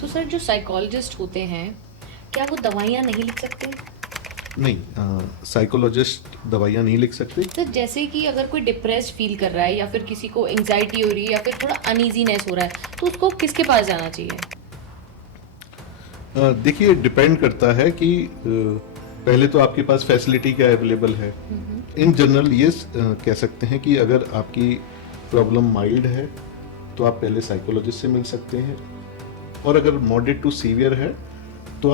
तो सर जो साइकोलॉजिस्ट होते हैं, क्या वो दवाइयाँ नहीं लिख सकते? नहीं, साइकोलॉजिस्ट दवाइयाँ नहीं लिख सकते। सर जैसे कि अगर कोई डिप्रेस्ड फील कर रहा है या फिर किसी को एंग्जाइटी हो रही है या फिर थोड़ा अनईजीनेस हो रहा है, तो उसको किसके पास जाना चाहिए? देखिए, डिपेंड करता है कि पहले तो आपके पास फैसिलिटी क्या अवेलेबल है। इन जनरल ये कह सकते हैं कि अगर आपकी प्रॉब्लम माइल्ड है तो आप पहले साइकोलॉजिस्ट से मिल सकते हैं, और अगर मॉडरेट टू सीवियर है तो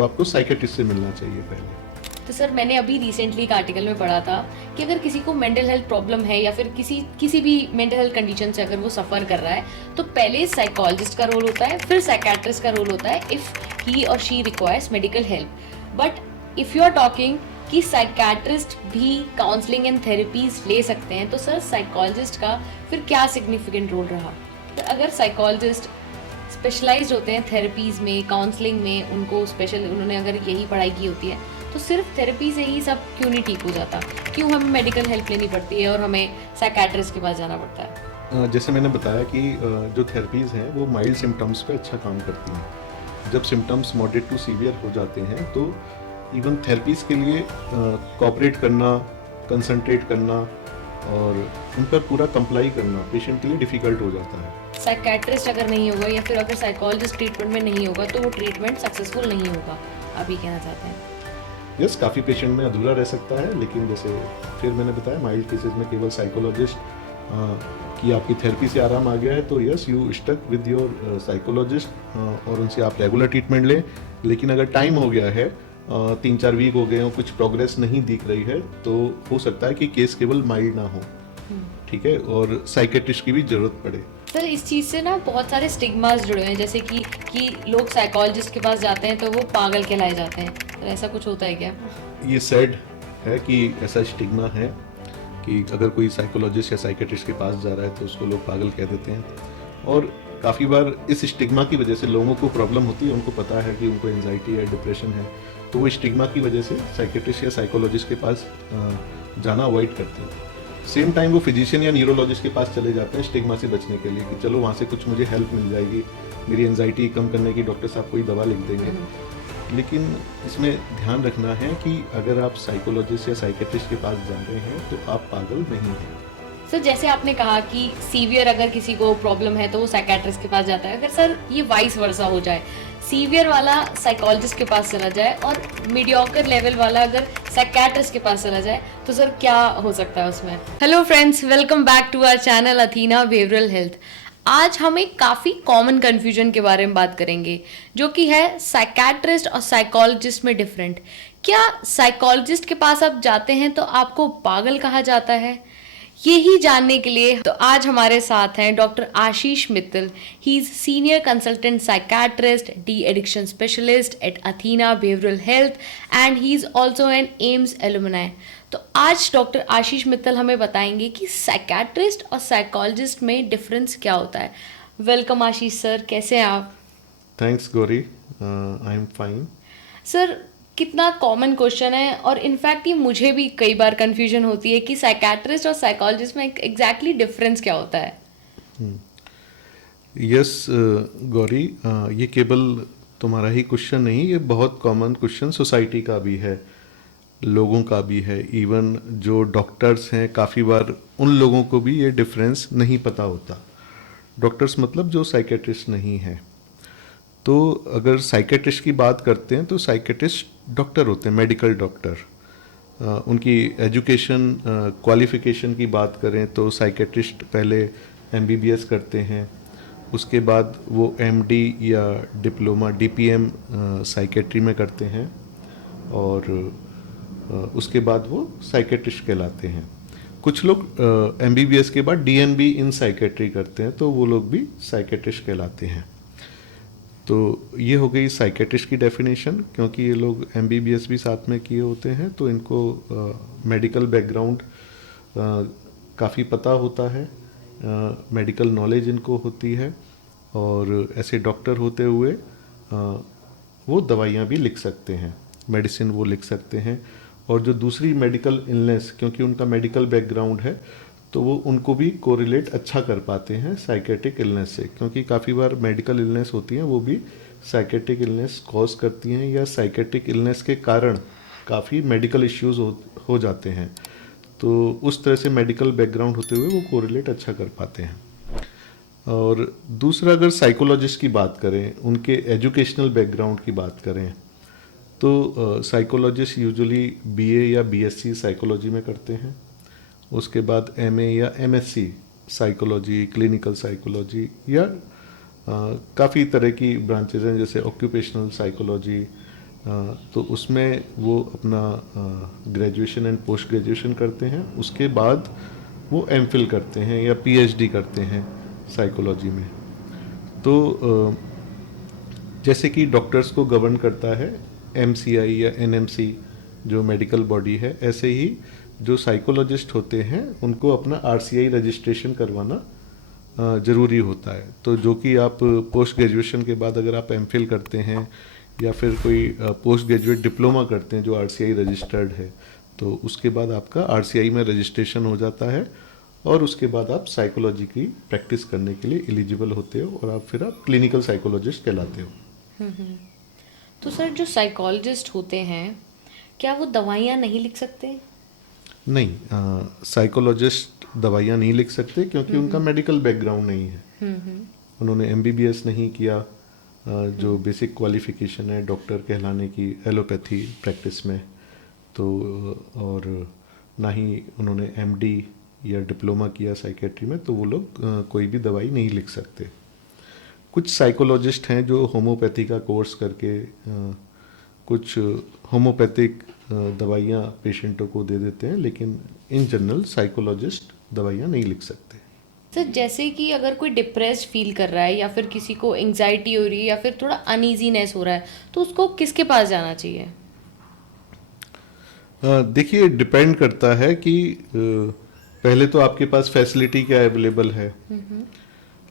आपको साइकेट्रिस्ट से मिलना चाहिए पहले। तो सर मैंने अभी रिसेंटली एक आर्टिकल में पढ़ा था कि अगर किसी को मेंटल हेल्थ प्रॉब्लम है या फिर किसी भी मेंटल हेल्थ कंडीशन से अगर वो सफ़र कर रहा है, तो पहले साइकोलॉजिस्ट का रोल होता है, फिर साइकेट्रिस्ट का रोल होता है इफ़ ही और she requires medical help. But if you are talking कि साइकेट्रिस्ट भी काउंसलिंग एंड थेरेपीज ले सकते हैं, तो सर साइकोलॉजिस्ट का फिर क्या सिग्निफिकेंट रोल रहा? तो अगर साइकोलॉजिस्ट स्पेशलाइज्ड होते हैं थेरेपीज़ में, काउंसलिंग में, उनको स्पेशल उन्होंने अगर यही पढ़ाई की होती है, तो सिर्फ थेरेपी से ही सब क्यों नहीं ठीक हो जाता? क्यों हमें मेडिकल हेल्प लेनी पड़ती है और हमें साइकेट्रिस्ट के पास जाना पड़ता है? जैसे मैंने बताया कि जो थेरेपीज़ हैं वो माइल्ड सिम्टम्स पे अच्छा काम करती हैं। जब सिम्टम्स मॉडरेट टू सीवियर हो जाते हैं तो इवन थेरेपीज़ के लिए कोऑपरेट करना, कंसंट्रेट करना और उन पर पूरा कंप्लाई करना पेशेंट के लिए डिफ़िकल्ट हो जाता है। साइकेट्रिस्ट अगर नहीं होगा या फिर अगर साइकोलॉजिस्ट ट्रीटमेंट में नहीं होगा, तो वो ट्रीटमेंट सक्सेसफुल नहीं होगा, आप ये कहना चाहते हैं? यस, काफ़ी पेशेंट में अधूरा रह सकता है, लेकिन जैसे फिर मैंने बताया माइल्ड केसेस में केवल साइकोलॉजिस्ट कि आपकी थेरेपी से आराम आ गया है तो yes you stuck with your psychologist और उनसे आप रेगुलर ट्रीटमेंट लें। लेकिन अगर टाइम हो गया है, 3-4 वीक हो गए हो, कुछ प्रोग्रेस नहीं दिख रही है, तो हो सकता है कि केस केवल माइल्ड ना हो, ठीक है, और साइकेट्रिस्ट की भी ज़रूरत पड़े। सर इस चीज़ से ना बहुत सारे स्टिग्मास जुड़े हुए हैं, जैसे कि लोग साइकोलॉजिस्ट के पास जाते हैं तो वो पागल कहलाए जाते हैं, तो ऐसा कुछ होता है क्या? ये सैड है कि ऐसा स्टिग्मा है कि अगर कोई साइकोलॉजिस्ट या साइकेट्रिस्ट के पास जा रहा है तो उसको लोग पागल कह देते हैं, और काफ़ी बार इस स्टिग्मा की वजह से लोगों को प्रॉब्लम होती है, उनको पता है कि उनको एंजाइटी है, डिप्रेशन है, तो वो स्टिग्मा की वजह से साइकेट्रिस्ट या साइकोलॉजिस्ट के पास जाना अवॉइड करते हैं। सेम टाइम वो फिजिशियन या न्यूरोलॉजिस्ट के पास चले जाते हैं स्टिग्मा से बचने के लिए कि चलो वहाँ से कुछ मुझे हेल्प मिल जाएगी, मेरी एंजाइटी कम करने की डॉक्टर साहब कोई दवा लिख देंगे। लेकिन इसमें ध्यान रखना है कि अगर आप साइकोलॉजिस्ट या साइकेट्रिस्ट के पास जा रहे हैं तो आप पागल नहीं हैं। सर जैसे आपने कहा कि सीवियर अगर किसी को प्रॉब्लम है तो वो साइकेट्रिस्ट के पास जाता है, अगर सर ये वाइस वर्सा हो जाए, सीवियर वाला साइकोलॉजिस्ट के पास चला जाए और मीडियोकर लेवल वाला अगर साइकेट्रिस्ट के पास चला जाए, तो सर क्या हो सकता है उसमें? Hello friends, welcome back to our channel Athena behavioural health. आज हम एक काफ़ी कॉमन कन्फ्यूजन के बारे में बात करेंगे, जो कि है साइकेट्रिस्ट और साइकोलॉजिस्ट में डिफरेंट। क्या साइकोलॉजिस्ट के पास आप जाते हैं तो आपको पागल कहा जाता है? यही जानने के लिए तो आज हमारे साथ हैं doctor Ashish Mittal. He is senior consultant psychiatrist, de addiction specialist at Athena behavioural health and he is also an AIIMS alumni. तो आज डॉक्टर आशीष मित्तल हमें बताएंगे कि साइकेट्रिस्ट और साइकोलॉजिस्ट में डिफरेंस क्या होता है। वेलकम आशीष सर, कैसे हैं आप? Thanks Gauri, I am fine. Sir कितना कॉमन क्वेश्चन है, और इनफैक्ट ये मुझे भी कई बार कंफ्यूजन होती है कि साइकेट्रिस्ट और साइकोलॉजिस्ट में एग्जैक्टली डिफरेंस क्या होता है। यस गौरी, ये केवल तुम्हारा ही क्वेश्चन नहीं, ये बहुत कॉमन क्वेश्चन सोसाइटी का भी है, लोगों का भी है। इवन जो डॉक्टर्स हैं, काफ़ी बार उन लोगों को भी ये डिफरेंस नहीं पता होता। डॉक्टर्स मतलब जो साइकेट्रिस्ट नहीं है। तो अगर साइकेट्रिस्ट की बात करते हैं तो साइकेट्रिस्ट डॉक्टर होते हैं, मेडिकल डॉक्टर। उनकी एजुकेशन क्वालिफ़िकेशन की बात करें तो साइकेट्रिस्ट पहले एमबीबीएस करते हैं, उसके बाद वो एमडी या डिप्लोमा डीपीएम साइकेट्री में करते हैं, और उसके बाद वो साइकेट्रिस्ट कहलाते हैं। कुछ लोग एमबीबीएस के बाद डीएनबी इन साइकेट्री करते हैं, तो वो लोग भी साइकेट्रिस्ट कहलाते हैं। तो ये हो गई साइकेट्रिस्ट की डेफिनेशन। क्योंकि ये लोग एमबीबीएस भी साथ में किए होते हैं तो इनको मेडिकल बैकग्राउंड काफ़ी पता होता है, मेडिकल नॉलेज इनको होती है, और ऐसे डॉक्टर होते हुए वो दवाइयाँ भी लिख सकते हैं, मेडिसिन वो लिख सकते हैं। और जो दूसरी मेडिकल इलनेस, क्योंकि उनका मेडिकल बैकग्राउंड है, तो वो उनको भी कोरिलेट अच्छा कर पाते हैं साइकेट्रिक इलनेस से, क्योंकि काफ़ी बार मेडिकल इलनेस होती हैं वो भी साइकेट्रिक इलनेस कॉज करती हैं, या साइकेट्रिक इलनेस के कारण काफ़ी मेडिकल इश्यूज हो जाते हैं। तो उस तरह से मेडिकल बैकग्राउंड होते हुए वो कोरिलेट अच्छा कर पाते हैं। और दूसरा, अगर साइकोलॉजिस्ट की बात करें, उनके एजुकेशनल बैकग्राउंड की बात करें, तो साइकोलॉजिस्ट यूजुअली बीए या बीएससी साइकोलॉजी में करते हैं। उसके बाद एमए या एमएससी साइकोलॉजी, क्लिनिकल साइकोलॉजी, या काफ़ी तरह की ब्रांचेज हैं जैसे ऑक्यूपेशनल साइकोलॉजी। तो उसमें वो अपना ग्रेजुएशन एंड पोस्ट ग्रेजुएशन करते हैं। उसके बाद वो एमफिल करते हैं या पीएचडी करते हैं साइकोलॉजी में। तो जैसे कि डॉक्टर्स को गवर्न करता है एमसीआई या एनएमसी जो मेडिकल बॉडी है, ऐसे ही जो साइकोलॉजिस्ट होते हैं उनको अपना आरसीआई रजिस्ट्रेशन करवाना ज़रूरी होता है। तो जो कि आप पोस्ट ग्रेजुएशन के बाद अगर आप एमफिल करते हैं या फिर कोई पोस्ट ग्रेजुएट डिप्लोमा करते हैं जो आरसीआई रजिस्टर्ड है, तो उसके बाद आपका आरसीआई में रजिस्ट्रेशन हो जाता है और उसके बाद आप साइकोलॉजी की प्रैक्टिस करने के लिए एलिजिबल होते हो और फिर आप क्लिनिकल साइकोलॉजिस्ट कहलाते हो। तो सर जो साइकोलॉजिस्ट होते हैं क्या वो दवाइयाँ नहीं लिख सकते? नहीं, साइकोलॉजिस्ट दवाइयाँ नहीं लिख सकते क्योंकि उनका मेडिकल बैकग्राउंड नहीं है। उन्होंने एमबीबीएस नहीं किया, जो बेसिक क्वालिफिकेशन है डॉक्टर कहलाने की एलोपैथी प्रैक्टिस में, तो और ना ही उन्होंने एमडी या डिप्लोमा किया साइकेट्री में, तो वो लोग कोई भी दवाई नहीं लिख सकते। कुछ साइकोलॉजिस्ट हैं जो होम्योपैथी का कोर्स करके कुछ होम्योपैथिक दवाइयाँ पेशेंटों को दे देते हैं, लेकिन इन जनरल साइकोलॉजिस्ट दवाइयाँ नहीं लिख सकते। सर जैसे कि अगर कोई डिप्रेस्ड फील कर रहा है या फिर किसी को एंजाइटी हो रही है या फिर थोड़ा अनईजीनेस हो रहा है, तो उसको किसके पास जाना चाहिए? देखिए, डिपेंड करता है कि पहले तो आपके पास फैसिलिटी क्या अवेलेबल है।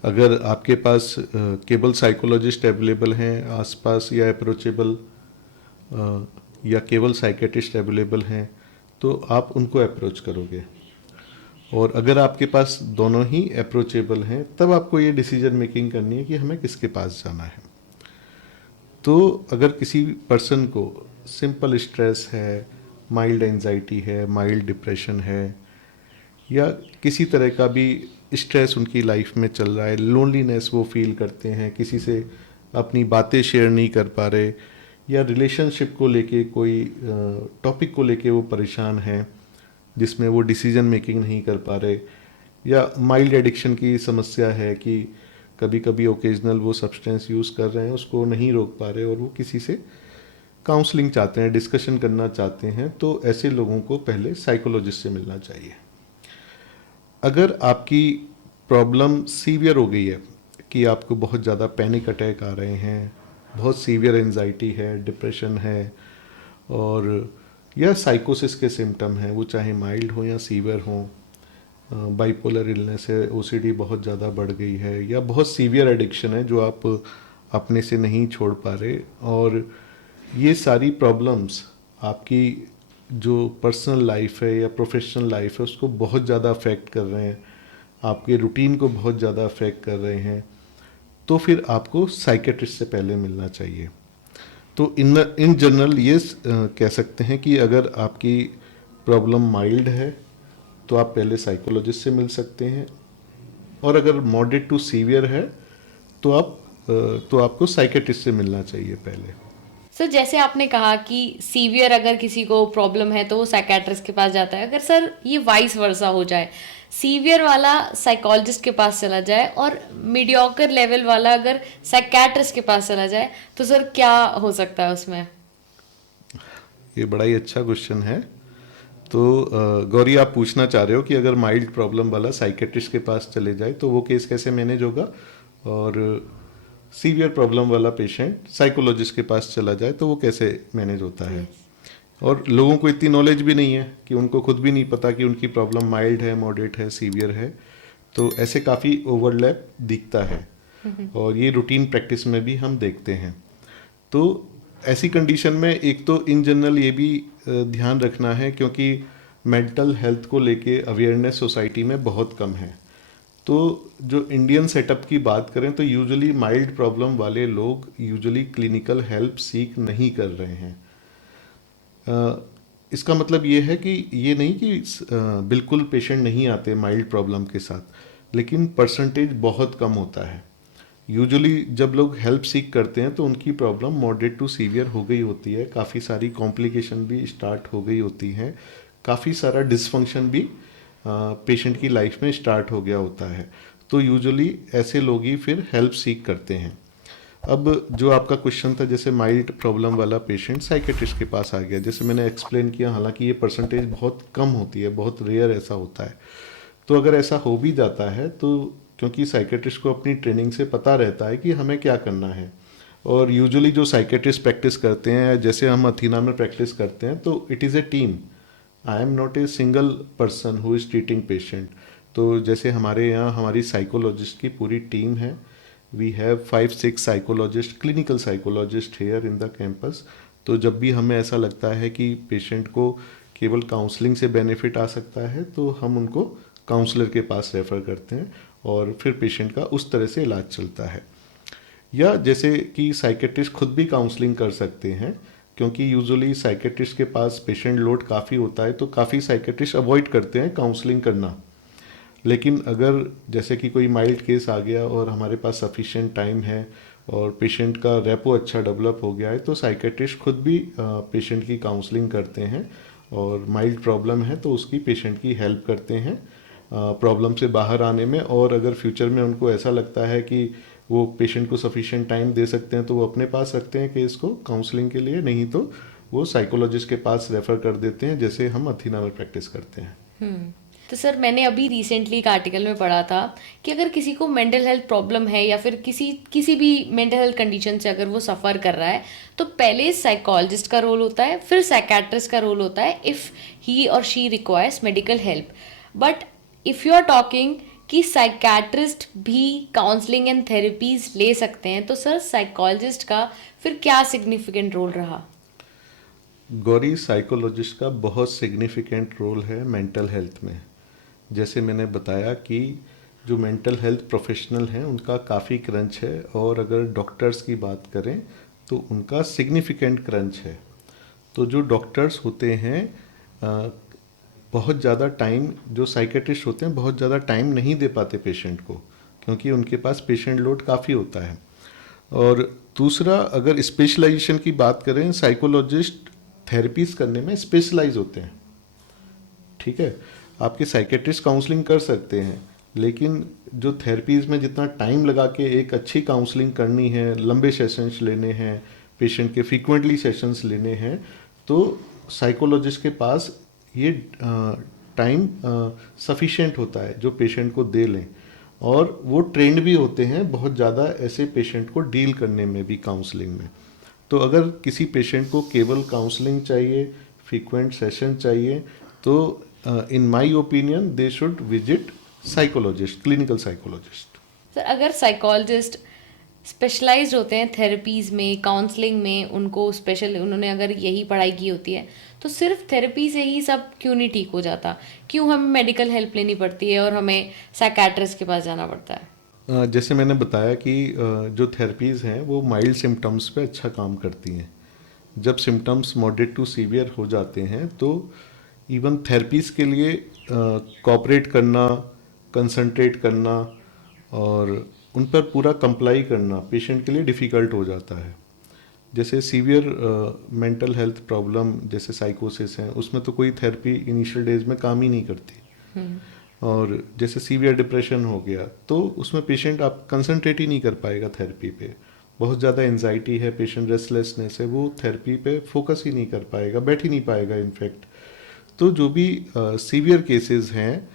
अगर आपके पास केवल साइकोलॉजिस्ट अवेलेबल हैं आसपास या अप्रोचेबल, या केवल साइकेट्रिस्ट अवेलेबल हैं, तो आप उनको अप्रोच करोगे। और अगर आपके पास दोनों ही अप्रोचेबल हैं, तब आपको ये डिसीजन मेकिंग करनी है कि हमें किसके पास जाना है। तो अगर किसी पर्सन को सिंपल स्ट्रेस है, माइल्ड एंजाइटी है, माइल्ड डिप्रेशन है, या किसी तरह का भी स्ट्रेस उनकी लाइफ में चल रहा है, लोनलीनेस वो फील करते हैं, किसी से अपनी बातें शेयर नहीं कर पा रहे, या रिलेशनशिप को लेके कोई टॉपिक को लेके वो परेशान हैं जिसमें वो डिसीजन मेकिंग नहीं कर पा रहे, या माइल्ड एडिक्शन की समस्या है कि कभी कभी ओकेजनल वो सब्सटेंस यूज़ कर रहे हैं, उसको नहीं रोक पा रहे और वो किसी से काउंसलिंग चाहते हैं, डिस्कशन करना चाहते हैं, तो ऐसे लोगों को पहले साइकोलॉजिस्ट से मिलना चाहिए। अगर आपकी प्रॉब्लम सीवियर हो गई है कि आपको बहुत ज़्यादा पैनिक अटैक आ रहे हैं, बहुत सीवियर एंजाइटी है, डिप्रेशन है, और या साइकोसिस के सिम्टम हैं, वो चाहे माइल्ड हो या सीवियर हो, बाइपोलर इलनेस है, ओसीडी बहुत ज़्यादा बढ़ गई है, या बहुत सीवियर एडिक्शन है जो आप अपने से नहीं छोड़ पा रहे, और ये सारी प्रॉब्लम्स आपकी जो पर्सनल लाइफ है या प्रोफेशनल लाइफ है उसको बहुत ज़्यादा अफेक्ट कर रहे हैं, आपके रूटीन को बहुत ज़्यादा अफेक्ट कर रहे हैं, तो फिर आपको साइकेट्रिस्ट से पहले मिलना चाहिए। तो इन जनरल ये कह सकते हैं कि अगर आपकी प्रॉब्लम माइल्ड है तो आप पहले साइकोलॉजिस्ट से मिल सकते हैं, और अगर मॉडरेट टू सीवियर है तो आपको साइकेट्रिस्ट से मिलना चाहिए पहले। सर जैसे आपने कहा कि सीवियर अगर किसी को प्रॉब्लम है तो वो साइकेट्रिस्ट के पास जाता है, अगर सर ये वाइस वर्सा हो जाए, सीवियर वाला साइकोलॉजिस्ट के पास चला जाए और मीडियोकर लेवल वाला अगर साइकेट्रिस्ट के पास चला जाए, तो सर क्या हो सकता है उसमें? ये बड़ा ही अच्छा क्वेश्चन है। तो गौरी, आप पूछना चाह रहे हो कि अगर माइल्ड प्रॉब्लम वाला साइकेट्रिस्ट के पास चले जाए तो वो केस कैसे मैनेज होगा, और सीवियर प्रॉब्लम वाला पेशेंट साइकोलॉजिस्ट के पास चला जाए तो वो कैसे मैनेज होता है। और लोगों को इतनी नॉलेज भी नहीं है कि उनको खुद भी नहीं पता कि उनकी प्रॉब्लम माइल्ड है, मॉडरेट है, सीवियर है, तो ऐसे काफ़ी ओवरलैप दिखता है, और ये रूटीन प्रैक्टिस में भी हम देखते हैं। तो ऐसी कंडीशन में एक तो इन जनरल ये भी ध्यान रखना है, क्योंकि मेंटल हेल्थ को लेके अवेयरनेस सोसाइटी में बहुत कम है। तो जो इंडियन सेटअप की बात करें तो यूजुअली माइल्ड प्रॉब्लम वाले लोग यूजुअली क्लिनिकल हेल्प सीख नहीं कर रहे हैं। इसका मतलब ये है कि ये नहीं कि बिल्कुल पेशेंट नहीं आते माइल्ड प्रॉब्लम के साथ, लेकिन परसेंटेज बहुत कम होता है। यूजुअली जब लोग हेल्प सीख करते हैं तो उनकी प्रॉब्लम मॉडरेट टू सीवियर हो गई होती है, काफ़ी सारी कॉम्प्लिकेशन भी स्टार्ट हो गई होती हैं, काफ़ी सारा डिसफंक्शन भी पेशेंट की लाइफ में स्टार्ट हो गया होता है। तो यूजुअली ऐसे लोग ही फिर हेल्प सीख करते हैं। अब जो आपका क्वेश्चन था, जैसे माइल्ड प्रॉब्लम वाला पेशेंट साइकेट्रिस्ट के पास आ गया, जैसे मैंने एक्सप्लेन किया, हालांकि ये परसेंटेज बहुत कम होती है, बहुत रेयर ऐसा होता है। तो अगर ऐसा हो भी जाता है तो क्योंकि साइकेट्रिस्ट को अपनी ट्रेनिंग से पता रहता है कि हमें क्या करना है, और यूजुअली जो साइकेट्रिस्ट प्रैक्टिस करते हैं, जैसे हम अथीना में प्रैक्टिस करते हैं, तो it is a team. I am not a single person who is treating patient. तो जैसे हमारे यहाँ हमारी साइकोलॉजिस्ट की पूरी टीम है। We have 5-6 psychologist, clinical psychologist here in the campus. तो जब भी हमें ऐसा लगता है कि पेशेंट को केवल काउंसलिंग से बेनिफिट आ सकता है तो हम उनको काउंसलर के पास रेफ़र करते हैं और फिर पेशेंट का उस तरह से इलाज चलता है। या जैसे कि साइकेट्रिस्ट खुद भी काउंसलिंग कर सकते हैं, क्योंकि यूजुअली साइकेट्रिस्ट के पास पेशेंट लोड काफ़ी होता है, तो काफ़ी साइकेट्रिस्ट अवॉइड करते हैं काउंसलिंग करना। लेकिन अगर जैसे कि कोई माइल्ड केस आ गया और हमारे पास सफिशिएंट टाइम है और पेशेंट का रेपो अच्छा डेवलप हो गया है, तो साइकेट्रिस्ट खुद भी पेशेंट की काउंसलिंग करते हैं, और माइल्ड प्रॉब्लम है तो उसकी पेशेंट की हेल्प करते हैं प्रॉब्लम से बाहर आने में। और अगर फ्यूचर में उनको ऐसा लगता है कि वो पेशेंट को सफिशिएंट टाइम दे सकते हैं तो वो अपने पास रखते हैं केस को काउंसलिंग के लिए, नहीं तो वो साइकोलॉजिस्ट के पास रेफ़र कर देते हैं, जैसे हम अथीना में प्रैक्टिस करते हैं। तो सर, मैंने अभी रिसेंटली एक आर्टिकल में पढ़ा था कि अगर किसी को मेंटल हेल्थ प्रॉब्लम है या फिर किसी भी मेंटल हेल्थ कंडीशन से अगर वो सफ़र कर रहा है, तो पहले साइकोलॉजिस्ट का रोल होता है, फिर साइकेट्रिस्ट का रोल होता है इफ़ ही और she requires medical help. But if you are talking कि साइकेट्रिस्ट भी काउंसलिंग एंड थेरेपीज ले सकते हैं, तो सर साइकोलॉजिस्ट का फिर क्या सिग्निफिकेंट रोल रहा? गौरी, साइकोलॉजिस्ट का बहुत सिग्निफिकेंट रोल है मेंटल हेल्थ में। जैसे मैंने बताया कि जो मेंटल हेल्थ प्रोफेशनल हैं उनका काफ़ी क्रंच है, और अगर डॉक्टर्स की बात करें तो उनका सिग्निफिकेंट क्रंच है। तो जो डॉक्टर्स होते हैं बहुत ज़्यादा टाइम, जो साइकेट्रिस्ट होते हैं बहुत ज़्यादा टाइम नहीं दे पाते पेशेंट को, क्योंकि उनके पास पेशेंट लोड काफ़ी होता है। और दूसरा, अगर स्पेशलाइजेशन की बात करें, साइकोलॉजिस्ट थेरेपीज करने में स्पेशलाइज होते हैं। ठीक है, आपके साइकेट्रिस्ट काउंसलिंग कर सकते हैं, लेकिन जो थेरेपीज में जितना टाइम लगा के एक अच्छी काउंसलिंग करनी है, लंबे सेशंस लेने हैं, पेशेंट के फ्रीक्वेंटली सेशंस लेने हैं, तो साइकोलॉजिस्ट के पास ये टाइम सफिशिएंट होता है जो पेशेंट को दे लें, और वो ट्रेंड भी होते हैं बहुत ज़्यादा ऐसे पेशेंट को डील करने में भी काउंसलिंग में। तो अगर किसी पेशेंट को केवल काउंसलिंग चाहिए, फ्रीक्वेंट सेशन चाहिए, तो in my opinion they should visit psychologist, clinical psychologist. Sir, अगर साइकोलॉजिस्ट स्पेशलाइज्ड होते हैं थेरेपीज में, काउंसलिंग में, उनको स्पेशल, उन्होंने अगर यही पढ़ाई की होती है, तो सिर्फ थेरेपी से ही सब क्यों नहीं ठीक हो जाता? क्यों हमें मेडिकल हेल्प लेनी पड़ती है और हमें साइकेट्रिस्ट के पास जाना पड़ता है? जैसे मैंने बताया कि जो थेरेपीज़ हैं वो माइल्ड सिम्टम्स पे अच्छा काम करती हैं। जब सिम्टम्स मॉडरेट टू सीवियर हो जाते हैं तो इवन थेरेपीज़ के लिए कोऑपरेट करना, कंसंट्रेट करना और उन पर पूरा कंप्लाई करना पेशेंट के लिए डिफ़िकल्ट हो जाता है। जैसे सीवियर मेंटल हेल्थ प्रॉब्लम जैसे साइकोसिस है, उसमें तो कोई थेरेपी इनिशियल डेज में काम ही नहीं करती। और जैसे सीवियर डिप्रेशन हो गया तो उसमें पेशेंट आप कंसंट्रेट ही नहीं कर पाएगा थेरेपी पे। बहुत ज़्यादा एंजाइटी है, पेशेंट रेस्टलेसनेस है, वो थेरेपी पे फोकस ही नहीं कर पाएगा, बैठ ही नहीं पाएगा इनफैक्ट। तो जो भी सीवियर केसेस हैं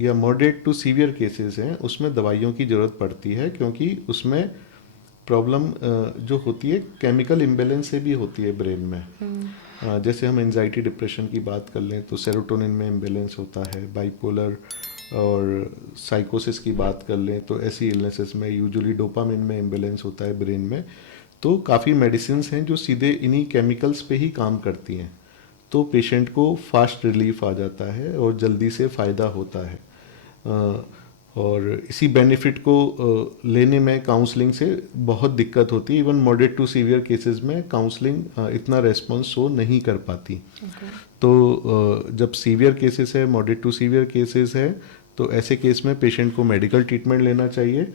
या मॉडरेट टू सीवियर केसेस हैं, उसमें दवाइयों की ज़रूरत पड़ती है, क्योंकि उसमें प्रॉब्लम जो होती है केमिकल इम्बेलेंस से भी होती है ब्रेन में। जैसे हम एंजाइटी डिप्रेशन की बात कर लें तो सेरोटोनिन में इम्बेलेंस होता है, बाइपोलर और साइकोसिस की बात कर लें तो ऐसी इलनेसेस में यूजुअली डोपामिन में इम्बेलेंस होता है ब्रेन में। तो काफ़ी मेडिसिन्स हैं जो सीधे इन्हीं केमिकल्स पे ही काम करती हैं। तो पेशेंट को फास्ट रिलीफ आ जाता है और जल्दी से फ़ायदा होता है। और इसी बेनिफिट को लेने में काउंसलिंग से बहुत दिक्कत होती है। Even moderate to severe cases में काउंसलिंग इतना रेस्पॉन्स शो नहीं कर पाती। तो जब सीवियर केसेस है, मॉडरेट टू सीवियर केसेस है, तो ऐसे केस में पेशेंट को मेडिकल ट्रीटमेंट लेना चाहिए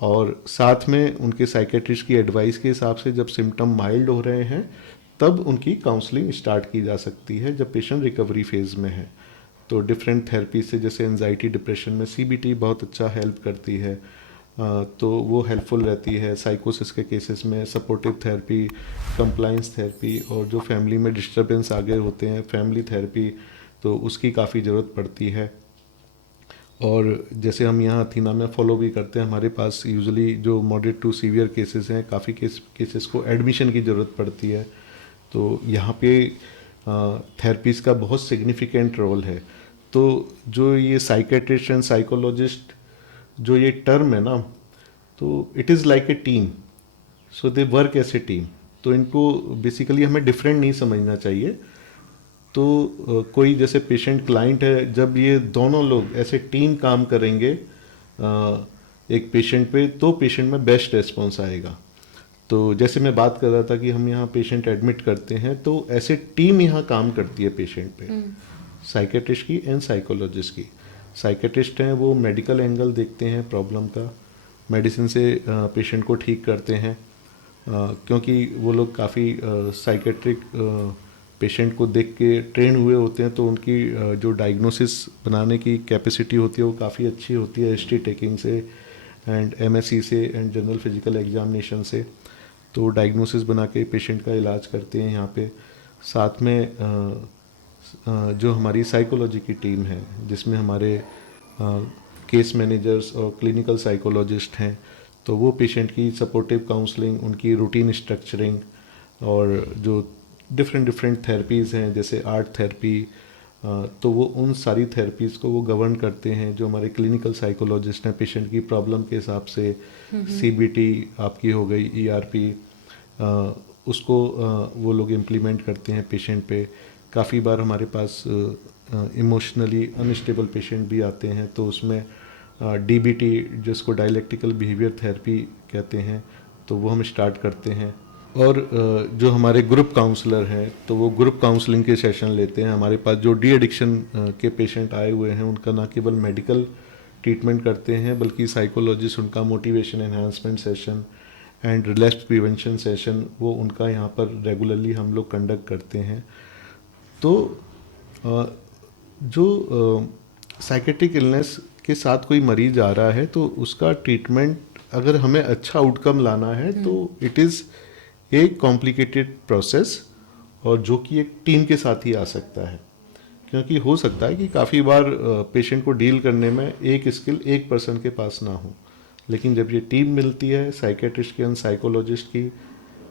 और साथ में उनके साइकेट्रिस्ट की एडवाइस के हिसाब से जब सिम्टम माइल्ड हो रहे हैं तब उनकी काउंसलिंग स्टार्ट की जा सकती है जब पेशेंट रिकवरी फेज में है। तो डिफरेंट थेरेपी से, जैसे एनजाइटी डिप्रेशन में सीबीटी बहुत अच्छा हेल्प करती है, तो वो हेल्पफुल रहती है। साइकोसिस के केसेस में सपोर्टिव थेरेपी, कंप्लायंस थेरेपी, और जो फैमिली में डिस्टर्बेंस आ गए होते हैं, फैमिली थेरेपी, तो उसकी काफ़ी ज़रूरत पड़ती है। और जैसे हम यहाँ अथीना में फॉलो भी करते हैं, हमारे पास यूजुअली जो मॉडरेट टू सीवियर केसेस हैं, काफ़ी केसेस को एडमिशन की ज़रूरत पड़ती है। तो यहाँ पे थेरेपीज़ का बहुत सिग्निफिकेंट रोल है। तो जो ये साइकेट्रिस्ट एंड साइकोलॉजिस्ट जो ये टर्म है ना, तो it is like a team, so they work as a team. तो इनको बेसिकली हमें डिफरेंट नहीं समझना चाहिए। तो कोई जैसे पेशेंट क्लाइंट है, जब ये दोनों लोग ऐसे टीम काम करेंगे एक पेशेंट पे, तो पेशेंट में बेस्ट रेस्पॉन्स आएगा। तो जैसे मैं बात कर रहा था कि हम यहाँ पेशेंट एडमिट करते हैं, तो ऐसे टीम यहाँ काम करती है पेशेंट पे, साइकेट्रिस्ट की एंड साइकोलॉजिस्ट की। साइकेट्रिस्ट हैं, वो मेडिकल एंगल देखते हैं प्रॉब्लम का, मेडिसिन से पेशेंट को ठीक करते हैं, क्योंकि वो लोग काफ़ी साइकेट्रिक पेशेंट को देख के ट्रेन हुए होते हैं, तो उनकी जो डायग्नोसिस बनाने की कैपेसिटी होती है वो काफ़ी अच्छी होती है, हिस्ट्री टेकिंग से एंड एमएसई से एंड जनरल फिजिकल एग्जामिनेशन से। तो डायग्नोसिस बना के पेशेंट का इलाज करते हैं यहाँ पे। साथ में जो हमारी साइकोलॉजी की टीम है, जिसमें हमारे केस मैनेजर्स और क्लिनिकल साइकोलॉजिस्ट हैं, तो वो पेशेंट की सपोर्टिव काउंसलिंग, उनकी रूटीन स्ट्रक्चरिंग, और जो डिफरेंट थेरेपीज़ हैं जैसे आर्ट थेरेपी, तो वो उन सारी थेरेपीज़ को वो गवर्न करते हैं। जो हमारे क्लिनिकल साइकोलॉजिस्ट हैं, पेशेंट की प्रॉब्लम के हिसाब से सीबीटी आपकी हो गई, ईआरपी, उसको वो लोग इम्प्लीमेंट करते हैं पेशेंट पे। काफ़ी बार हमारे पास इमोशनली अनस्टेबल पेशेंट भी आते हैं, तो उसमें डीबीटी, जिसको डायलेक्टिकल बिहेवियर थेरेपी कहते हैं, तो वो हम स्टार्ट करते हैं। और जो हमारे ग्रुप काउंसलर हैं, तो वो ग्रुप काउंसलिंग के सेशन लेते हैं। हमारे पास जो डी एडिक्शन के पेशेंट आए हुए हैं, उनका ना केवल मेडिकल ट्रीटमेंट करते हैं, बल्कि साइकोलॉजिस्ट उनका motivation enhancement session and relapse prevention session, वो उनका यहाँ पर रेगुलरली हम लोग कंडक्ट करते हैं। तो जो साइकेट्रिक इलनेस के साथ कोई मरीज आ रहा है, तो उसका ट्रीटमेंट अगर हमें अच्छा आउटकम लाना है, तो इट इज़ एक कॉम्प्लिकेटेड प्रोसेस, और जो कि एक टीम के साथ ही आ सकता है। क्योंकि हो सकता है कि काफ़ी बार पेशेंट को डील करने में एक स्किल एक पर्सन के पास ना हो, लेकिन जब ये टीम मिलती है साइकेट्रिस्ट की एंड साइकोलॉजिस्ट की,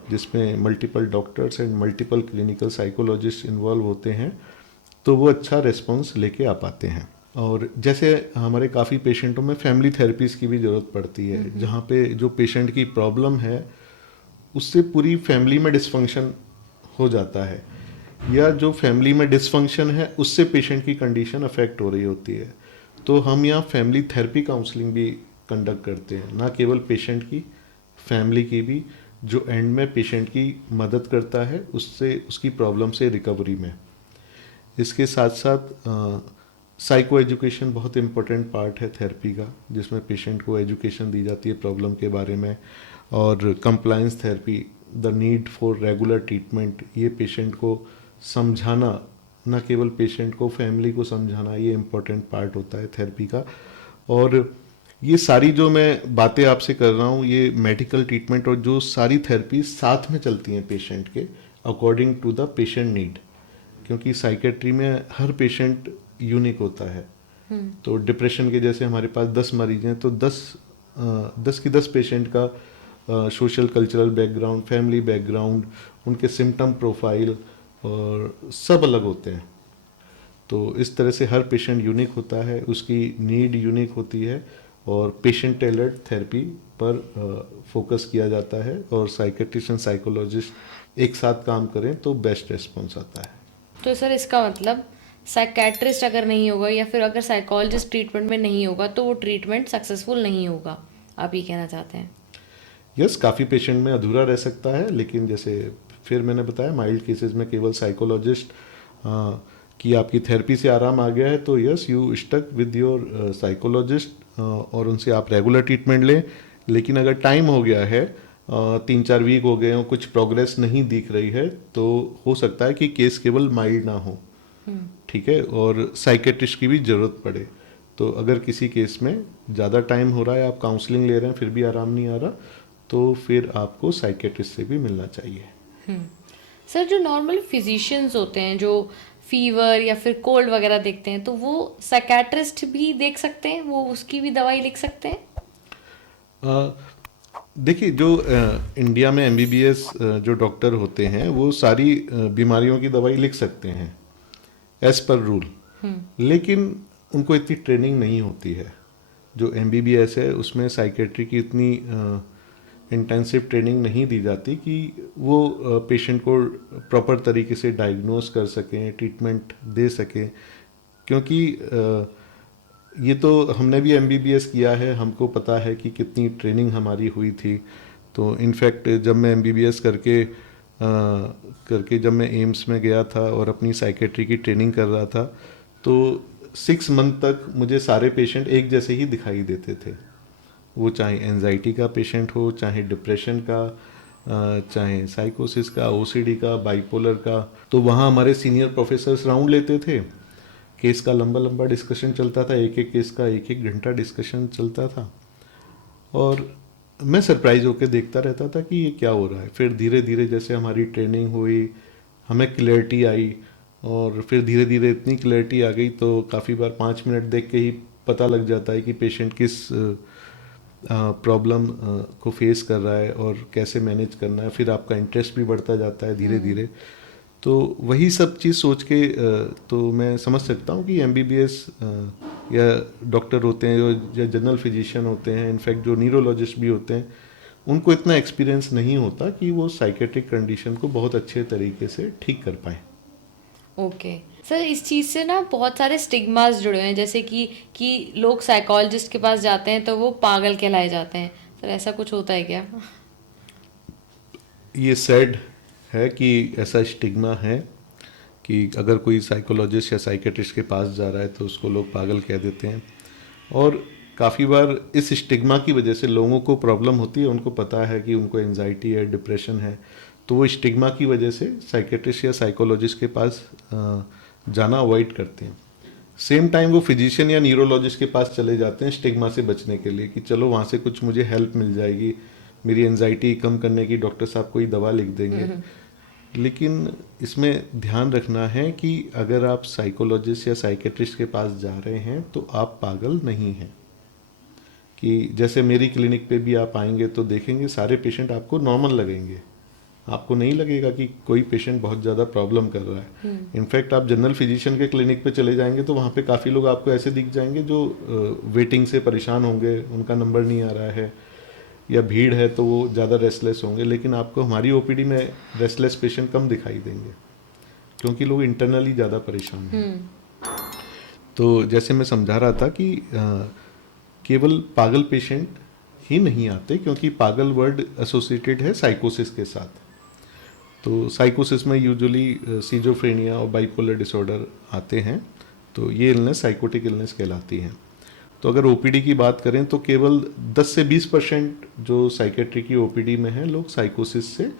जिसमें multiple doctors and multiple clinical psychologist involve होते हैं, तो वो अच्छा रिस्पॉन्स लेके आ पाते हैं। और जैसे हमारे काफ़ी पेशेंटों में फैमिली थेरेपीज़ की भी ज़रूरत पड़ती है, जहाँ पे जो पेशेंट की प्रॉब्लम है उससे पूरी फैमिली में डिसफंक्शन हो जाता है, या जो फैमिली में डिसफंक्शन है उससे पेशेंट की कंडीशन अफेक्ट हो रही होती है। तो हम यहाँ फैमिली थेरेपी काउंसलिंग भी कंडक्ट करते हैं, ना केवल पेशेंट की, फैमिली की भी, जो एंड में पेशेंट की मदद करता है उससे, उसकी प्रॉब्लम से रिकवरी में। इसके साथ साथ साइको एजुकेशन बहुत इम्पोर्टेंट पार्ट है थेरेपी का, जिसमें पेशेंट को एजुकेशन दी जाती है प्रॉब्लम के बारे में। और compliance therapy, the need for regular treatment, ये पेशेंट को समझाना, ना केवल पेशेंट को, फैमिली को समझाना, ये इम्पोर्टेंट पार्ट होता है थेरेपी का। और ये सारी जो मैं बातें आपसे कर रहा हूँ, ये मेडिकल ट्रीटमेंट और जो सारी थेरेपी साथ में चलती हैं पेशेंट के, according to the patient need, क्योंकि साइकेट्री में हर पेशेंट यूनिक होता है। तो डिप्रेशन के जैसे हमारे पास 10 मरीज हैं, तो 10 की 10 पेशेंट का social cultural background, family background, उनके सिम्टम प्रोफाइल और सब अलग होते हैं। तो इस तरह से हर पेशेंट यूनिक होता है, उसकी नीड यूनिक होती है, और पेशेंट टेलर्ड थेरेपी पर फोकस किया जाता है, और साइकेट्रिस्ट एंड साइकोलॉजिस्ट एक साथ काम करें तो बेस्ट रिस्पॉन्स आता है। तो सर इसका मतलब साइकेट्रिस्ट अगर नहीं होगा या फिर अगर साइकोलॉजिस्ट ट्रीटमेंट में नहीं होगा तो वो ट्रीटमेंट सक्सेसफुल नहीं होगा, आप ये कहना चाहते हैं? यस, काफ़ी पेशेंट में अधूरा रह सकता है, लेकिन जैसे फिर मैंने बताया माइल्ड केसेस में केवल साइकोलॉजिस्ट की आपकी थेरेपी से आराम आ गया है तो yes you stuck with your psychologist और उनसे आप रेगुलर ट्रीटमेंट लें। लेकिन अगर टाइम हो गया है 3-4 वीक हो गए हो, कुछ प्रोग्रेस नहीं दिख रही है, तो हो सकता है कि केस केवल माइल्ड ना हो, ठीक है, और साइकेट्रिस्ट की भी ज़रूरत पड़े। तो अगर किसी केस में ज़्यादा टाइम हो रहा है, आप काउंसलिंग ले रहे हैं फिर भी आराम नहीं आ रहा, तो फिर आपको साइकेट्रिस्ट से भी मिलना चाहिए। सर जो नॉर्मल फिजिशियंस होते हैं जो फीवर या फिर कोल्ड वगैरह देखते हैं तो वो साइकेट्रिस्ट भी देख सकते हैं, वो उसकी भी दवाई लिख सकते हैं? अ, देखिए, जो इंडिया में एमबीबीएस जो डॉक्टर होते हैं वो सारी बीमारियों की दवाई लिख सकते हैं एज पर रूल, लेकिन उनको इतनी ट्रेनिंग नहीं होती है। जो एमबीबीएस है उसमें साइकेट्री की इतनी इंटेंसिव ट्रेनिंग नहीं दी जाती कि वो पेशेंट को प्रॉपर तरीके से डायग्नोस कर सकें, ट्रीटमेंट दे सकें, क्योंकि ये तो हमने भी एमबीबीएस किया है, हमको पता है कि कितनी ट्रेनिंग हमारी हुई थी। तो इनफैक्ट जब मैं एमबीबीएस करके जब मैं एम्स में गया था और अपनी साइकेट्री की ट्रेनिंग कर रहा था, तो 6 मंथ तक मुझे सारे पेशेंट एक जैसे ही दिखाई देते थे। वो चाहे एंजाइटी का पेशेंट हो, चाहे डिप्रेशन का, चाहे साइकोसिस का, ओसीडी का, बाइपोलर का। तो वहाँ हमारे सीनियर प्रोफेसर्स राउंड लेते थे, केस का लंबा लंबा डिस्कशन चलता था, एक एक केस का 1-1 घंटा डिस्कशन चलता था, और मैं सरप्राइज होकर देखता रहता था कि ये क्या हो रहा है। फिर धीरे धीरे जैसे हमारी ट्रेनिंग हुई, हमें क्लैरिटी आई, और फिर धीरे धीरे इतनी क्लैरिटी आ गई तो काफ़ी बार 5 मिनट देख के ही पता लग जाता है कि पेशेंट किस प्रॉब्लम को फेस कर रहा है और कैसे मैनेज करना है। फिर आपका इंटरेस्ट भी बढ़ता जाता है धीरे धीरे। तो वही सब चीज़ सोच के तो मैं समझ सकता हूँ कि एमबीबीएस या डॉक्टर होते हैं जो या जनरल फिजिशियन होते हैं, इनफैक्ट जो न्यूरोलॉजिस्ट भी होते हैं, उनको इतना एक्सपीरियंस नहीं होता कि वो साइकेट्रिक कंडीशन को बहुत अच्छे तरीके से ठीक कर पाए। ओके सर, इस चीज़ से ना बहुत सारे स्टिग्मास जुड़े हुए हैं, जैसे कि लोग साइकोलॉजिस्ट के पास जाते हैं तो वो पागल कहलाए जाते हैं। सर ऐसा कुछ होता है क्या? ये सैड है कि ऐसा स्टिग्मा है कि अगर कोई साइकोलॉजिस्ट या साइकेट्रिस्ट के पास जा रहा है तो उसको लोग पागल कह देते हैं, और काफ़ी बार इस स्टिग्मा की वजह से लोगों को प्रॉब्लम होती है। उनको पता है कि उनको एंजाइटी है, डिप्रेशन है, तो वो स्टिग्मा की वजह से साइकेट्रिस्ट या साइकोलॉजिस्ट के पास जाना अवॉइड करते हैं। सेम टाइम वो फिजिशियन या न्यूरोलॉजिस्ट के पास चले जाते हैं स्टिग्मा से बचने के लिए कि चलो वहाँ से कुछ मुझे हेल्प मिल जाएगी, मेरी एंजाइटी कम करने की डॉक्टर साहब कोई दवा लिख देंगे। लेकिन इसमें ध्यान रखना है कि अगर आप साइकोलॉजिस्ट या साइकेट्रिस्ट के पास जा रहे हैं तो आप पागल नहीं हैं। कि जैसे मेरी क्लिनिक पे भी आप आएंगे तो देखेंगे सारे पेशेंट आपको नॉर्मल लगेंगे, आपको नहीं लगेगा कि कोई पेशेंट बहुत ज़्यादा प्रॉब्लम कर रहा है। इनफैक्ट आप जनरल फिजिशियन के क्लिनिक पे चले जाएंगे तो वहाँ पे काफ़ी लोग आपको ऐसे दिख जाएंगे जो वेटिंग से परेशान होंगे, उनका नंबर नहीं आ रहा है, या भीड़ है तो वो ज़्यादा रेस्टलेस होंगे। लेकिन आपको हमारी ओपीडी में रेस्टलेस पेशेंट कम दिखाई देंगे क्योंकि लोग इंटरनली ज़्यादा परेशान हैं। तो जैसे मैं समझा रहा था कि केवल पागल पेशेंट ही नहीं आते, क्योंकि पागल वर्ड एसोसिएटेड है साइकोसिस के साथ। तो साइकोसिस में यूजुअली सीजोफ्रेनिया और बाइपोलर डिसऑर्डर आते हैं, तो ये इलनेस साइकोटिक इलनेस कहलाती हैं। तो अगर ओपीडी की बात करें तो केवल 10 से 20% जो साइकेट्री की ओपीडी में हैं लोग साइकोसिस से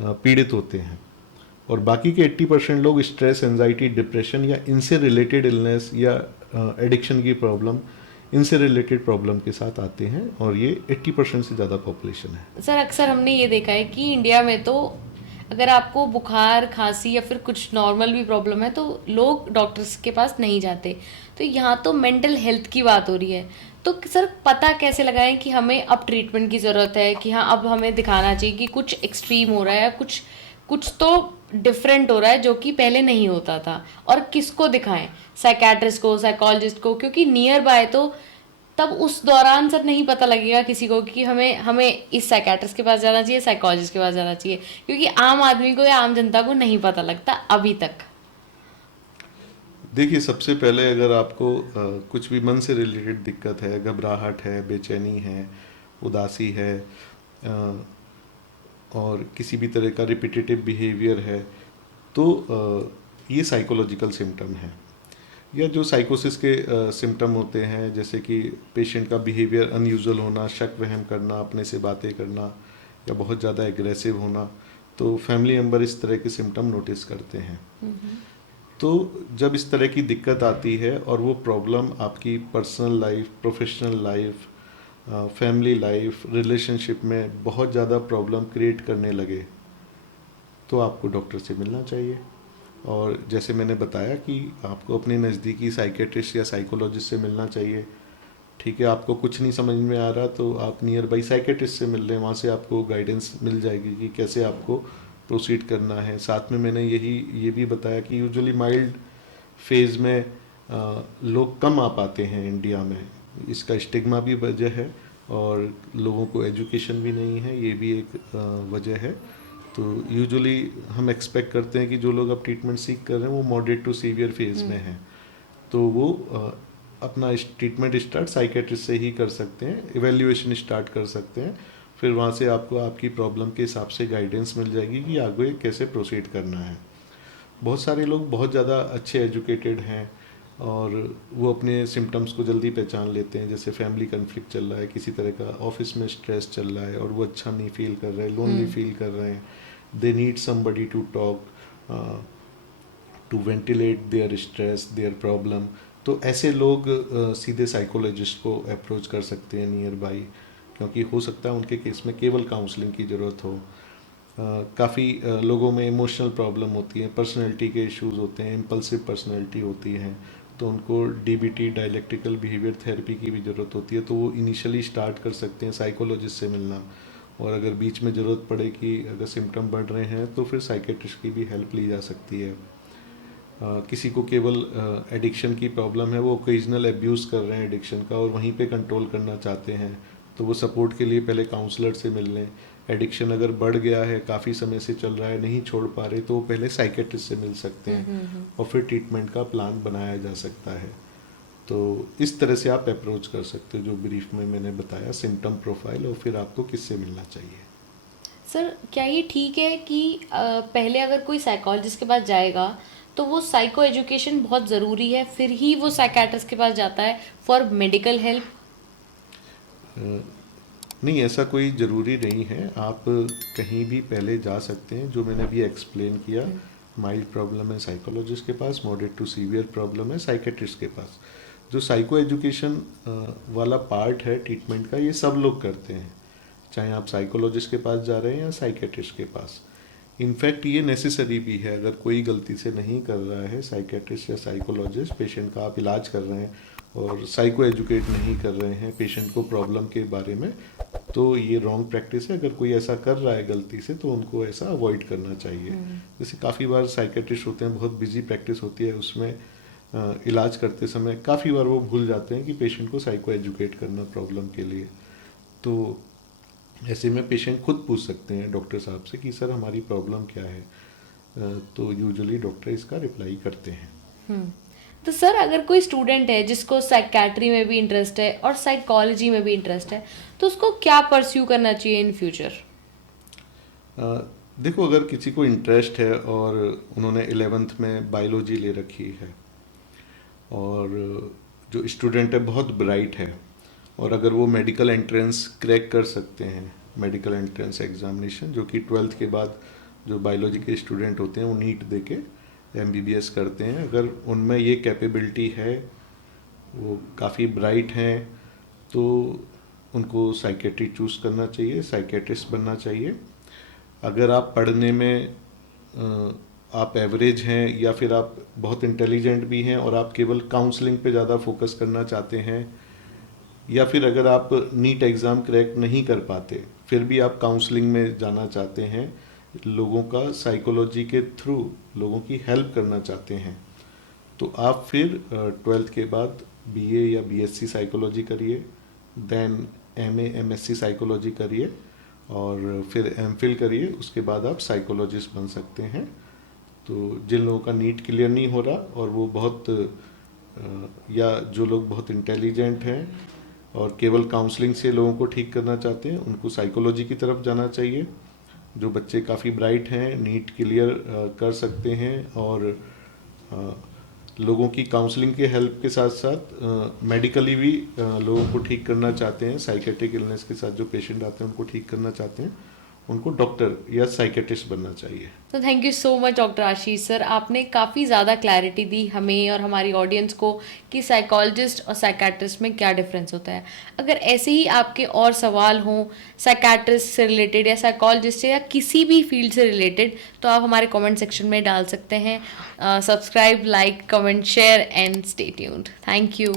पीड़ित होते हैं, और बाकी के 80% लोग स्ट्रेस, एंजाइटी, डिप्रेशन या इनसे रिलेटेड इलनेस या एडिक्शन की प्रॉब्लम, इनसे रिलेटेड प्रॉब्लम के साथ आते हैं, और ये 80% से ज़्यादा पॉपुलेशन है। सर अक्सर हमने ये देखा है कि इंडिया में तो अगर आपको बुखार, खांसी या फिर कुछ नॉर्मल भी प्रॉब्लम है तो लोग डॉक्टर्स के पास नहीं जाते। तो यहाँ तो मेंटल हेल्थ की बात हो रही है, तो सर पता कैसे लगाएं कि हमें अब ट्रीटमेंट की ज़रूरत है, कि हाँ अब हमें दिखाना चाहिए कि कुछ एक्सट्रीम हो रहा है, कुछ तो डिफरेंट हो रहा है जो कि पहले नहीं होता था, और किसको दिखाएं? साइकेट्रिस्ट को, साइकोलॉजिस्ट को? क्योंकि नियर बाय तो तब उस दौरान सर नहीं पता लगेगा किसी को कि हमें इस साइकेट्रिस्ट के पास जाना चाहिए, साइकोलॉजिस्ट के पास जाना चाहिए, क्योंकि आम आदमी को या आम जनता को नहीं पता लगता अभी तक। देखिए, सबसे पहले अगर आपको कुछ भी मन से रिलेटेड दिक्कत है, घबराहट है, बेचैनी है, उदासी है, अ, और किसी भी तरह का रिपीटेटिव बिहेवियर है, तो ये साइकोलॉजिकल सिम्टम है। या जो साइकोसिस के सिम्टम होते हैं, जैसे कि पेशेंट का बिहेवियर अनयूजुअल होना, शक वहम करना, अपने से बातें करना, या बहुत ज़्यादा एग्रेसिव होना, तो फैमिली मेम्बर इस तरह के सिम्टम नोटिस करते हैं। तो जब इस तरह की दिक्कत आती है और वो प्रॉब्लम आपकी personal life, professional life, family life, relationship में बहुत ज़्यादा प्रॉब्लम क्रिएट करने लगे, तो आपको डॉक्टर से मिलना चाहिए। और जैसे मैंने बताया कि आपको अपने नज़दीकी साइकेट्रिस्ट या साइकोलॉजिस्ट से मिलना चाहिए। ठीक है, आपको कुछ नहीं समझ में आ रहा तो आप नियर बाई साइकेट्रिस्ट से मिल लें, वहाँ से आपको गाइडेंस मिल जाएगी कि कैसे आपको प्रोसीड करना है। साथ में मैंने ये भी बताया कि यूजुअली माइल्ड फेज़ में लोग कम आ पाते हैं इंडिया में। इसका स्टिग्मा भी वजह है, और लोगों को एजुकेशन भी नहीं है, ये भी एक वजह है। तो यूजुअली हम एक्सपेक्ट करते हैं कि जो लोग अब ट्रीटमेंट सीख कर रहे हैं वो मॉडरेट टू सीवियर फेज़ में हैं, तो वो अपना ट्रीटमेंट स्टार्ट साइकेट्रिस्ट से ही कर सकते हैं, इवेल्युएशन स्टार्ट कर सकते हैं। फिर वहाँ से आपको आपकी प्रॉब्लम के हिसाब से गाइडेंस मिल जाएगी कि आगे कैसे प्रोसीड करना है। बहुत सारे लोग बहुत ज़्यादा अच्छे एजुकेटेड हैं और वो अपने सिम्टम्स को जल्दी पहचान लेते हैं, जैसे फैमिली कन्फ्लिक्ट चल रहा है, किसी तरह का ऑफिस में स्ट्रेस चल रहा है और वो अच्छा नहीं फील कर रहे हैं, लोनली फील कर रहे हैं, they need somebody to talk, to ventilate their stress, their problem. तो ऐसे लोग सीधे साइकोलॉजिस्ट को अप्रोच कर सकते हैं नियर बाई, क्योंकि हो सकता है उनके केस में केवल काउंसलिंग की ज़रूरत हो। काफ़ी लोगों में इमोशनल प्रॉब्लम होती है, पर्सनैलिटी के इश्यूज होते हैं, इम्पल्सिव पर्सनैलिटी होती है, तो उनको डीबीटी, डायलेक्टिकल बिहेवियर थेरेपी की भी ज़रूरत होती है। तो वो इनिशियली स्टार्ट कर सकते हैं साइकोलॉजिस्ट से मिलना, और अगर बीच में ज़रूरत पड़े कि अगर सिम्टम बढ़ रहे हैं तो फिर साइकेट्रिस्ट की भी हेल्प ली जा सकती है। किसी को केवल एडिक्शन की प्रॉब्लम है, वो ओकेजनल एब्यूज़ कर रहे हैं एडिक्शन का और वहीं पे कंट्रोल करना चाहते हैं, तो वो सपोर्ट के लिए पहले काउंसलर से मिल लें। एडिक्शन अगर बढ़ गया है, काफ़ी समय से चल रहा है, नहीं छोड़ पा रहे, तो वो पहले साइकेट्रिस्ट से मिल सकते हैं और फिर ट्रीटमेंट का प्लान बनाया जा सकता है। तो इस तरह से आप अप्रोच कर सकते हो, जो ब्रीफ में मैंने बताया, सिम्टम प्रोफाइल और फिर आपको किससे मिलना चाहिए। सर, क्या ये ठीक है कि पहले अगर कोई साइकोलॉजिस्ट के पास जाएगा तो वो साइको एजुकेशन बहुत ज़रूरी है, फिर ही वो साइकेट्रिस्ट के पास जाता है फॉर मेडिकल हेल्प? नहीं, ऐसा कोई ज़रूरी नहीं है, आप कहीं भी पहले जा सकते हैं। जो मैंने अभी एक्सप्लेन किया, माइल्ड प्रॉब्लम है साइकोलॉजिस्ट के पास, मॉडरेट टू सीवियर प्रॉब्लम है साइकेट्रिस्ट के पास। जो साइको एजुकेशन वाला पार्ट है ट्रीटमेंट का, ये सब लोग करते हैं, चाहे आप साइकोलॉजिस्ट के पास जा रहे हैं या साइकेट्रिस्ट के पास। इनफैक्ट ये नेसेसरी भी है, अगर कोई गलती से नहीं कर रहा है साइकेट्रिस्ट या साइकोलॉजिस्ट, पेशेंट का आप इलाज कर रहे हैं और साइको एजुकेट नहीं कर रहे हैं पेशेंट को प्रॉब्लम के बारे में, तो ये रॉन्ग प्रैक्टिस है। अगर कोई ऐसा कर रहा है गलती से तो उनको ऐसा अवॉइड करना चाहिए। जैसे काफ़ी बार साइकेट्रिस्ट होते हैं, बहुत बिजी प्रैक्टिस होती है, उसमें इलाज करते समय काफ़ी बार वो भूल जाते हैं कि पेशेंट को साइको एजुकेट करना प्रॉब्लम के लिए। तो ऐसे में पेशेंट खुद पूछ सकते हैं डॉक्टर साहब से कि सर हमारी प्रॉब्लम क्या है, तो यूजुअली डॉक्टर इसका रिप्लाई करते हैं। तो सर, अगर कोई स्टूडेंट है जिसको साइकेट्री में भी इंटरेस्ट है और साइकोलॉजी में भी इंटरेस्ट है, तो उसको क्या परस्यू करना चाहिए इन फ्यूचर? देखो, अगर किसी को इंटरेस्ट है और उन्होंने 11th में बायोलॉजी ले रखी है और जो स्टूडेंट है बहुत ब्राइट है, और अगर वो मेडिकल एंट्रेंस क्रैक कर सकते हैं, मेडिकल एंट्रेंस एग्जामिनेशन, जो कि 12th के बाद जो बायोलॉजी के स्टूडेंट होते हैं वो नीट दे के MBBS करते हैं, अगर उनमें ये कैपेबिलिटी है, वो काफ़ी ब्राइट हैं, तो उनको साइकेट्री चूज़ करना चाहिए, साइकेट्रिस्ट बनना चाहिए। अगर आप पढ़ने में आप एवरेज हैं या फिर आप बहुत इंटेलिजेंट भी हैं और आप केवल काउंसलिंग पे ज़्यादा फोकस करना चाहते हैं, या फिर अगर आप नीट एग्ज़ाम क्रैक नहीं कर पाते फिर भी आप काउंसलिंग में जाना चाहते हैं, लोगों का साइकोलॉजी के थ्रू लोगों की हेल्प करना चाहते हैं, तो आप फिर 12th के बाद BA या BSc साइकोलॉजी करिए, देन MA MSc साइकोलॉजी करिए और फिर MPhil करिए, उसके बाद आप साइकोलॉजिस्ट बन सकते हैं। तो जिन लोगों का नीट क्लियर नहीं हो रहा और वो बहुत या जो लोग बहुत इंटेलिजेंट हैं और केवल काउंसलिंग से लोगों को ठीक करना चाहते हैं, उनको साइकोलॉजी की तरफ जाना चाहिए। जो बच्चे काफ़ी ब्राइट हैं, नीट क्लियर कर सकते हैं और लोगों की काउंसलिंग के हेल्प के साथ साथ मेडिकली भी लोगों को ठीक करना चाहते हैं, साइकेट्रिक इलनेस के साथ जो पेशेंट आते हैं उनको ठीक करना चाहते हैं, उनको डॉक्टर या साइकेट्रिस्ट बनना चाहिए। तो thank you so much doctor Ashish sir, आपने काफ़ी ज़्यादा क्लैरिटी दी हमें और हमारी ऑडियंस को कि साइकोलॉजिस्ट और साइकेट्रिस्ट में क्या डिफरेंस होता है। अगर ऐसे ही आपके और सवाल हों साइकेट्रिस्ट से रिलेटेड या साइकोलॉजिस्ट से या किसी भी फील्ड से रिलेटेड, तो आप हमारे कमेंट सेक्शन में डाल सकते हैं। Subscribe, like, comment, share and stay tuned. Thank you.